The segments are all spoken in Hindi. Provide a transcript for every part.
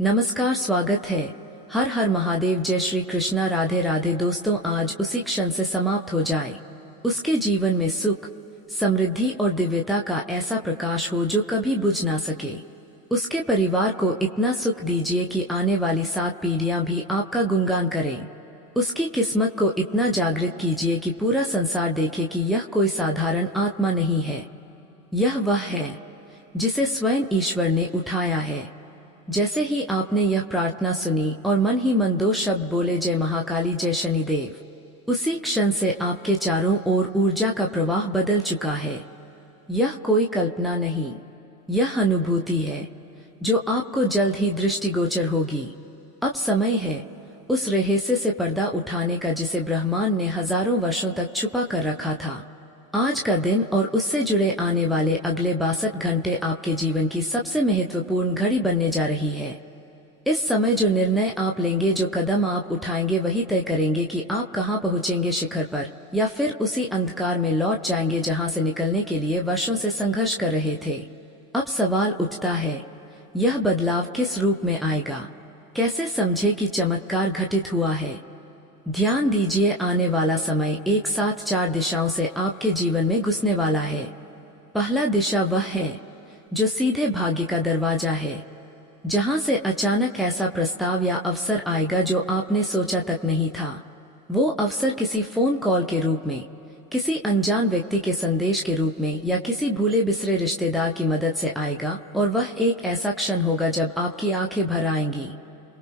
नमस्कार, स्वागत है। हर हर महादेव, जय श्री कृष्णा, राधे राधे। दोस्तों, आज उसी क्षण से समाप्त हो जाए उसके जीवन में सुख, समृद्धि और दिव्यता का ऐसा प्रकाश हो जो कभी बुझ ना सके। उसके परिवार को इतना सुख दीजिए कि आने वाली 7 पीढ़ियां भी आपका गुणगान करें। उसकी किस्मत को इतना जागृत कीजिए कि पूरा संसार देखे कि यह कोई साधारण आत्मा नहीं है, यह वह है जिसे स्वयं ईश्वर ने उठाया है। जैसे ही आपने यह प्रार्थना सुनी और मन ही मन 2 शब्द बोले, जय महाकाली, जय शनिदेव, उसी क्षण से आपके चारों ओर ऊर्जा का प्रवाह बदल चुका है। यह कोई कल्पना नहीं, यह अनुभूति है जो आपको जल्द ही दृष्टिगोचर होगी। अब समय है उस रहस्य से पर्दा उठाने का जिसे ब्रह्मांड ने हजारों वर्षों तक छुपा कर रखा था। आज का दिन और उससे जुड़े आने वाले अगले 62 घंटे आपके जीवन की सबसे महत्वपूर्ण घड़ी बनने जा रही है। इस समय जो निर्णय आप लेंगे, जो कदम आप उठाएंगे, वही तय करेंगे कि आप कहां पहुंचेंगे, शिखर पर या फिर उसी अंधकार में लौट जाएंगे जहां से निकलने के लिए वर्षों से संघर्ष कर रहे थे। अब सवाल उठता है, यह बदलाव किस रूप में आएगा? कैसे समझे कि चमत्कार घटित हुआ है? ध्यान दीजिए, आने वाला समय एक साथ 4 दिशाओं से आपके जीवन में घुसने वाला है। पहला दिशा वह है जो सीधे भाग्य का दरवाजा है, जहां से अचानक ऐसा प्रस्ताव या अवसर आएगा जो आपने सोचा तक नहीं था। वो अवसर किसी फोन कॉल के रूप में, किसी अनजान व्यक्ति के संदेश के रूप में या किसी भूले बिसरे रिश्तेदार की मदद से आएगा, और वह एक ऐसा क्षण होगा जब आपकी आंखें भर आएंगी,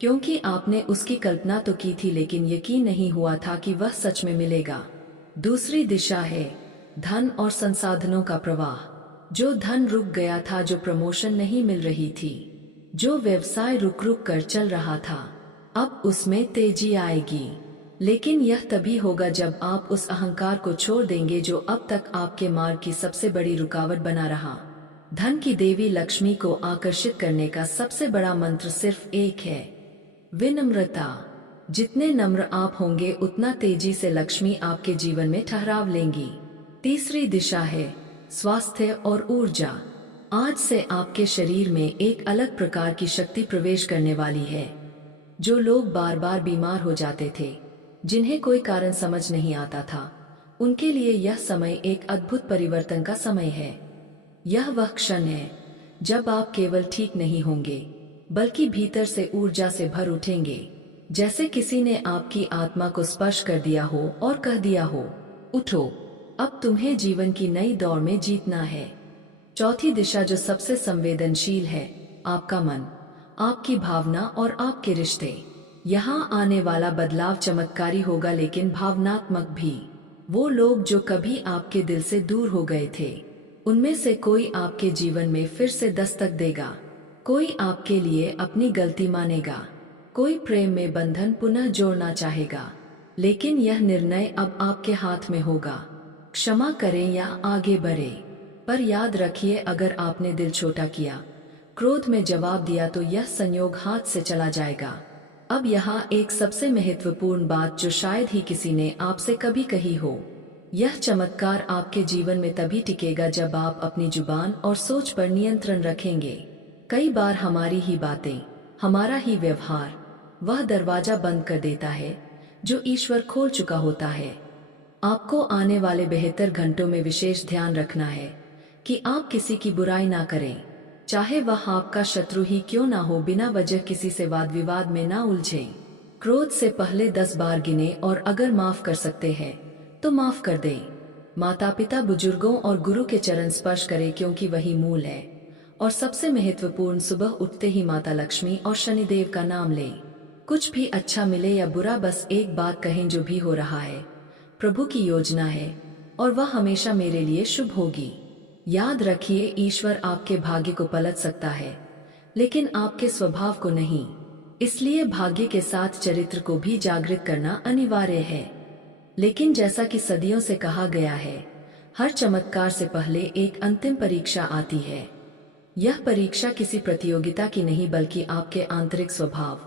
क्योंकि आपने उसकी कल्पना तो की थी लेकिन यकीन नहीं हुआ था कि वह सच में मिलेगा। दूसरी दिशा है धन और संसाधनों का प्रवाह। जो धन रुक गया था, जो प्रमोशन नहीं मिल रही थी, जो व्यवसाय रुक रुक कर चल रहा था, अब उसमें तेजी आएगी। लेकिन यह तभी होगा जब आप उस अहंकार को छोड़ देंगे जो अब तक आपके मार्ग की सबसे बड़ी रुकावट बना रहा। धन की देवी लक्ष्मी को आकर्षित करने का सबसे बड़ा मंत्र सिर्फ एक है, विनम्रता। जितने नम्र आप होंगे उतना तेजी से लक्ष्मी आपके जीवन में ठहराव लेंगी। तीसरी दिशा है स्वास्थ्य और ऊर्जा। आज से आपके शरीर में एक अलग प्रकार की शक्ति प्रवेश करने वाली है। जो लोग बार बार बीमार हो जाते थे, जिन्हें कोई कारण समझ नहीं आता था, उनके लिए यह समय एक अद्भुत परिवर्तन का समय है। यह वह क्षण है जब आप केवल ठीक नहीं होंगे बल्कि भीतर से ऊर्जा से भर उठेंगे, जैसे किसी ने आपकी आत्मा को स्पर्श कर दिया हो और कह दिया हो, उठो, अब तुम्हें जीवन की नई दौड़ में जीतना है। चौथी दिशा जो सबसे संवेदनशील है, आपका मन, आपकी भावना और आपके रिश्ते। यहाँ आने वाला बदलाव चमत्कारी होगा लेकिन भावनात्मक भी। वो लोग जो कभी आपके दिल से दूर हो गए थे, उनमें से कोई आपके जीवन में फिर से दस्तक देगा। कोई आपके लिए अपनी गलती मानेगा, कोई प्रेम में बंधन पुनः जोड़ना चाहेगा। लेकिन यह निर्णय अब आपके हाथ में होगा, क्षमा करें या आगे बढ़े। पर याद रखिए, अगर आपने दिल छोटा किया, क्रोध में जवाब दिया, तो यह संयोग हाथ से चला जाएगा। अब यहाँ एक सबसे महत्वपूर्ण बात जो शायद ही किसी ने आपसे कभी कही हो, यह चमत्कार आपके जीवन में तभी टिकेगा जब आप अपनी जुबान और सोच पर नियंत्रण रखेंगे। कई बार हमारी ही बातें, हमारा ही व्यवहार वह दरवाजा बंद कर देता है जो ईश्वर खोल चुका होता है। आपको आने वाले बेहतर घंटों में विशेष ध्यान रखना है कि आप किसी की बुराई ना करें, चाहे वह आपका शत्रु ही क्यों ना हो। बिना वजह किसी से वाद विवाद में ना उलझें। क्रोध से पहले 10 बार गिने और अगर माफ कर सकते हैं तो माफ कर दें। माता पिता, बुजुर्गों और गुरु के चरण स्पर्श करें क्योंकि वही मूल है। और सबसे महत्वपूर्ण, सुबह उठते ही माता लक्ष्मी और शनिदेव का नाम लें। कुछ भी अच्छा मिले या बुरा, बस एक बात कहें, जो भी हो रहा है प्रभु की योजना है और वह हमेशा मेरे लिए शुभ होगी। याद रखिए, ईश्वर आपके भाग्य को पलट सकता है लेकिन आपके स्वभाव को नहीं। इसलिए भाग्य के साथ चरित्र को भी जागृत करना अनिवार्य है। लेकिन जैसा कि सदियों से कहा गया है, हर चमत्कार से पहले एक अंतिम परीक्षा आती है। यह परीक्षा किसी प्रतियोगिता की नहीं बल्कि आपके आंतरिक स्वभाव,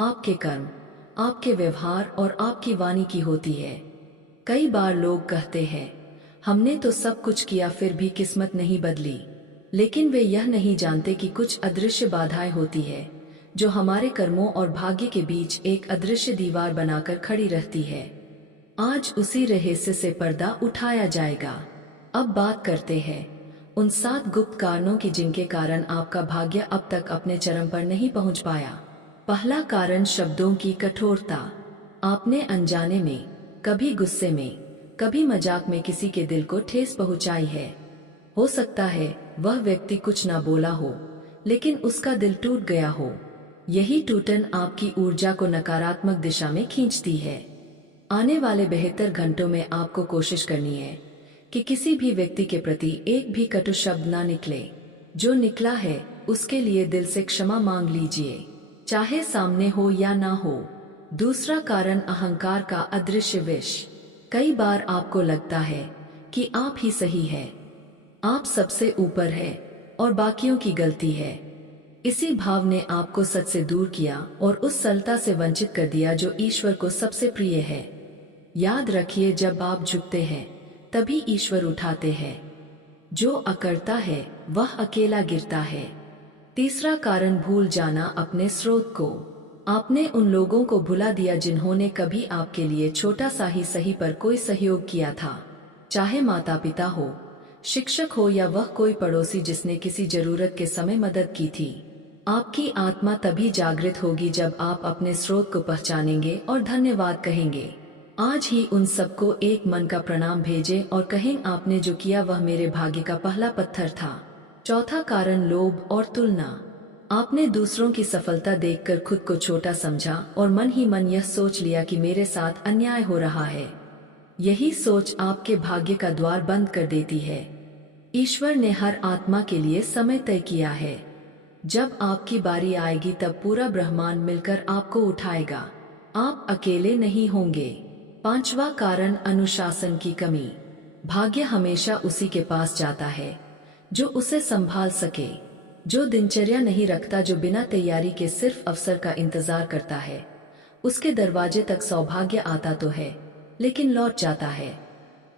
आपके कर्म, आपके व्यवहार और आपकी वाणी की होती है। कई बार लोग कहते हैं, हमने तो सब कुछ किया फिर भी किस्मत नहीं बदली। लेकिन वे यह नहीं जानते कि कुछ अदृश्य बाधाएं होती है जो हमारे कर्मों और भाग्य के बीच एक अदृश्य दीवार बनाकर खड़ी रहती है। आज उसी रहस्य से पर्दा उठाया जाएगा। अब बात करते हैं उन 7 गुप्त कारणों की जिनके कारण आपका भाग्य अब तक अपने चरम पर नहीं पहुंच पाया। पहला कारण, शब्दों की कठोरता। आपने अनजाने में, कभी गुस्से में, कभी मजाक में किसी के दिल को ठेस पहुंचाई है। हो सकता है वह व्यक्ति कुछ ना बोला हो, लेकिन उसका दिल टूट गया हो। यही टूटन आपकी ऊर्जा को नकारात्मक दिशा में खींचती है। आने वाले 72 घंटों में आपको कोशिश करनी है कि किसी भी व्यक्ति के प्रति एक भी कटु शब्द ना निकले। जो निकला है उसके लिए दिल से क्षमा मांग लीजिए, चाहे सामने हो या ना हो। दूसरा कारण, अहंकार का अदृश्य विष। कई बार आपको लगता है कि आप ही सही है, आप सबसे ऊपर है और बाकियों की गलती है। इसी भाव ने आपको सच से दूर किया और उस सरलता से वंचित कर दिया जो ईश्वर को सबसे प्रिय है। याद रखिए, जब आप झुकते हैं तभी ईश्वर उठाते हैं। जो अकड़ता है वह अकेला गिरता है। तीसरा कारण, भूल जाना अपने स्रोत को। आपने उन लोगों को भुला दिया जिन्होंने कभी आपके लिए छोटा सा ही सही पर कोई सहयोग किया था। चाहे माता पिता हो, शिक्षक हो या वह कोई पड़ोसी जिसने किसी जरूरत के समय मदद की थी। आपकी आत्मा तभी जागृत होगी जब आप अपने स्रोत को पहचानेंगे और धन्यवाद कहेंगे। आज ही उन सबको एक मन का प्रणाम भेजें और कहें, आपने जो किया वह मेरे भाग्य का पहला पत्थर था। चौथा कारण, लोभ और तुलना। आपने दूसरों की सफलता देखकर खुद को छोटा समझा और मन ही मन यह सोच लिया कि मेरे साथ अन्याय हो रहा है। यही सोच आपके भाग्य का द्वार बंद कर देती है। ईश्वर ने हर आत्मा के लिए समय तय किया है। जब आपकी बारी आएगी तब पूरा ब्रह्मांड मिलकर आपको उठाएगा। आप अकेले नहीं होंगे। पांचवा कारण, अनुशासन की कमी। भाग्य हमेशा उसी के पास जाता है जो उसे संभाल सके, जो दिनचर्या नहीं रखता, जो बिना तैयारी के सिर्फ अवसर का इंतजार करता है। उसके दरवाजे तक सौभाग्य आता तो है, लेकिन लौट जाता है।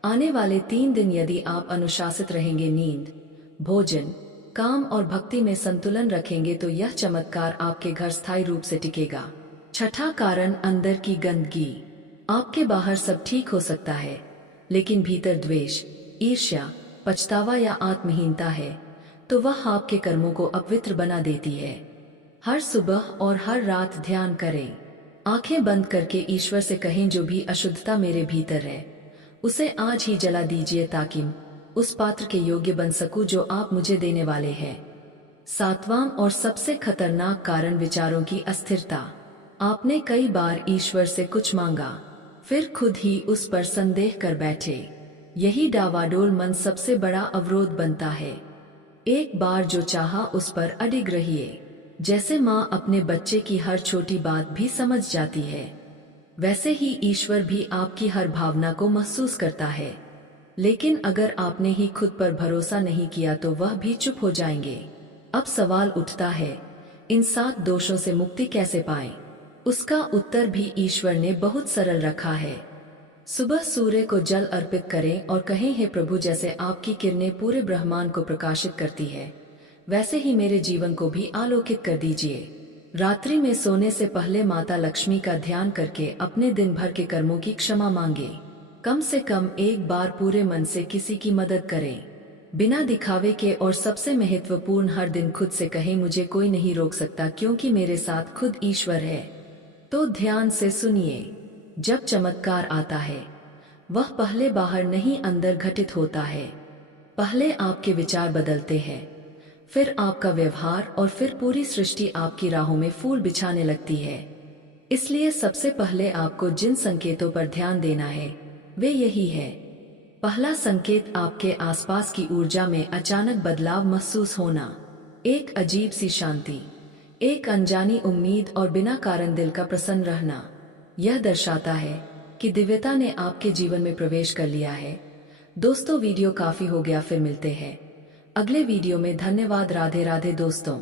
आने वाले 3 दिन यदि आप अनुशासित रहेंगे, नींद, भोजन, काम और भक्ति में संतुलन रखेंगे तो यह चमत्कार आपके घर स्थायी रूप से टिकेगा। छठा कारण, अंदर की गंदगी। आपके बाहर सब ठीक हो सकता है, लेकिन भीतर द्वेष, ईर्ष्या, पछतावा या आत्महीनता है तो वह आपके कर्मों को अपवित्र बना देती है। हर सुबह और हर रात ध्यान करें। आंखें बंद करके ईश्वर से कहें, जो भी अशुद्धता मेरे भीतर है उसे आज ही जला दीजिए ताकि उस पात्र के योग्य बन सकूं जो आप मुझे देने वाले हैं। सातवां और सबसे खतरनाक कारण, विचारों की अस्थिरता। आपने कई बार ईश्वर से कुछ मांगा, फिर खुद ही उस पर संदेह कर बैठे। यही डावाडोल मन सबसे बड़ा अवरोध बनता है। एक बार जो चाहा उस पर अडिग रहिए। जैसे माँ अपने बच्चे की हर छोटी बात भी समझ जाती है, वैसे ही ईश्वर भी आपकी हर भावना को महसूस करता है। लेकिन अगर आपने ही खुद पर भरोसा नहीं किया तो वह भी चुप हो जाएंगे। अब सवाल उठता है, इन 7 दोषों से मुक्ति कैसे पाएं? उसका उत्तर भी ईश्वर ने बहुत सरल रखा है। सुबह सूर्य को जल अर्पित करें और कहें, हे प्रभु, जैसे आपकी किरणें पूरे ब्रह्मांड को प्रकाशित करती है, वैसे ही मेरे जीवन को भी आलोकित कर दीजिए। रात्रि में सोने से पहले माता लक्ष्मी का ध्यान करके अपने दिन भर के कर्मों की क्षमा मांगे। कम से कम एक बार पूरे मन से किसी की मदद करें, बिना दिखावे के। और सबसे महत्वपूर्ण, हर दिन खुद से कहें, मुझे कोई नहीं रोक सकता क्योंकि मेरे साथ खुद ईश्वर है। तो ध्यान से सुनिए, जब चमत्कार आता है वह पहले बाहर नहीं अंदर घटित होता है। पहले आपके विचार बदलते हैं, फिर आपका व्यवहार और फिर पूरी सृष्टि आपकी राहों में फूल बिछाने लगती है। इसलिए सबसे पहले आपको जिन संकेतों पर ध्यान देना है वे यही है। पहला संकेत, आपके आसपास की ऊर्जा में अचानक बदलाव महसूस होना। एक अजीब सी शांति, एक अनजानी उम्मीद और बिना कारण दिल का प्रसन्न रहना। यह दर्शाता है कि दिव्यता ने आपके जीवन में प्रवेश कर लिया है। दोस्तों, वीडियो काफी हो गया, फिर मिलते हैं अगले वीडियो में। धन्यवाद। राधे राधे दोस्तों।